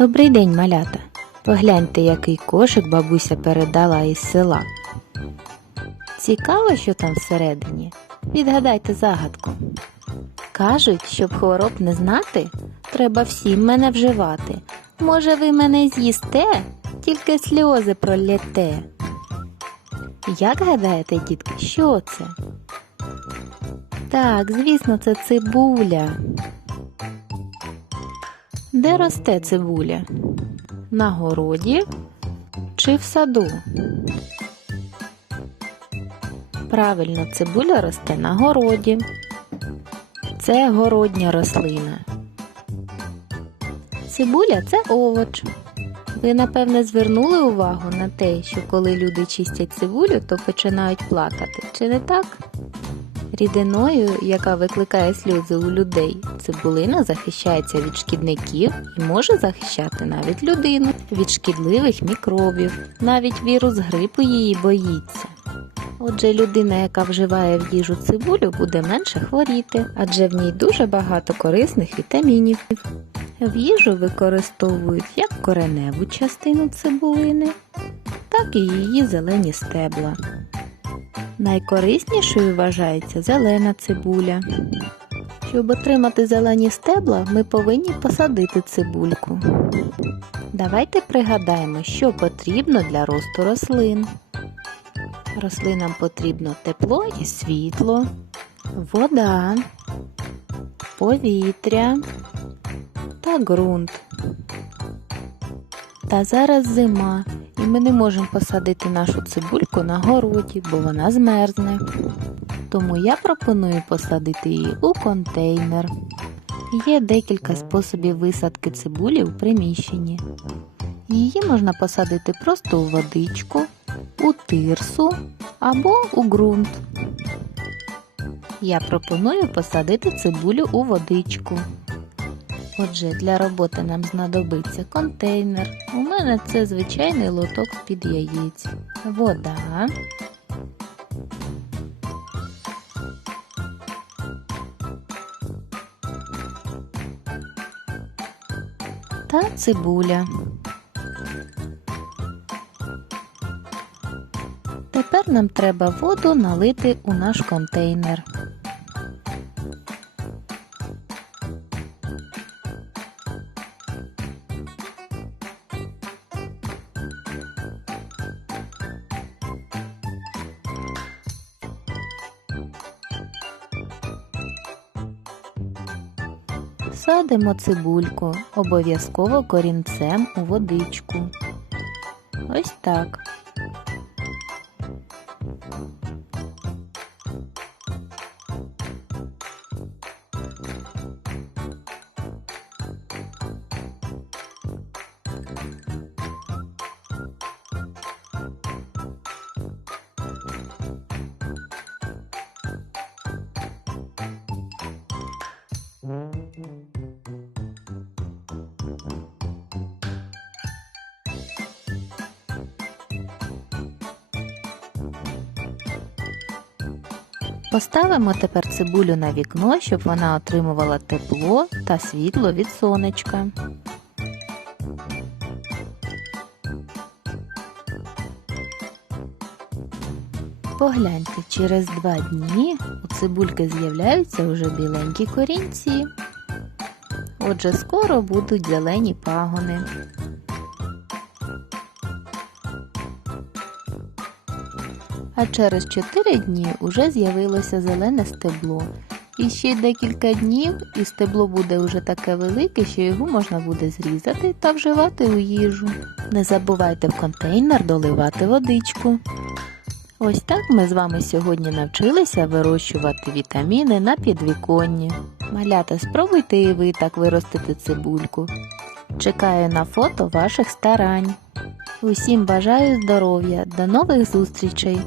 Добрий день, малята. Погляньте, який кошик бабуся передала із села. Цікаво, що там всередині. Відгадайте загадку. Кажуть, щоб хвороб не знати, треба всім мене вживати. Може, ви мене з'їсте, тільки сльози пролєте. Як гадаєте, дітки, що це? Так, звісно, це цибуля. Де росте цибуля? На городі чи в саду? Правильно, цибуля росте на городі. Це городня рослина. Цибуля це овоч. Ви, напевне, звернули увагу на те, що коли люди чистять цибулю, то починають плакати. Чи не так? Рідиною, яка викликає сльози у людей, цибулина захищається від шкідників і може захищати навіть людину від шкідливих мікробів. Навіть вірус грипу її боїться. Отже, людина, яка вживає в їжу цибулю, буде менше хворіти, адже в ній дуже багато корисних вітамінів. В їжу використовують як кореневу частину цибулини, так і її зелені стебла. Найкориснішою вважається зелена цибуля. Щоб отримати зелені стебла, ми повинні посадити цибульку. Давайте пригадаємо, що потрібно для росту рослин. Рослинам потрібно тепло і світло, вода, повітря та ґрунт. Та зараз зима, і ми не можемо посадити нашу цибульку на городі, бо вона змерзне. Тому я пропоную посадити її у контейнер. Є декілька способів висадки цибулі у приміщенні. Її можна посадити просто у водичку, у тирсу або у ґрунт. Я пропоную посадити цибулю у водичку. Отже, для роботи нам знадобиться контейнер. У мене це звичайний лоток з-під яєць, вода, та цибуля. Тепер нам треба воду налити у наш контейнер. Садимо цибульку обов'язково корінцем у водичку. Ось так. Поставимо тепер цибулю на вікно, щоб вона отримувала тепло та світло від сонечка. Погляньте, через два дні у цибульки з'являються вже біленькі корінці. Отже, скоро будуть зелені пагони. А через 4 дні уже з'явилося зелене стебло. І ще декілька днів і стебло буде уже таке велике, що його можна буде зрізати та вживати у їжу. Не забувайте в контейнер доливати водичку. Ось так ми з вами сьогодні навчилися вирощувати вітаміни на підвіконні. Малята, спробуйте і ви так виростити цибульку. Чекаю на фото ваших старань. Усім бажаю здоров'я, до нових зустрічей!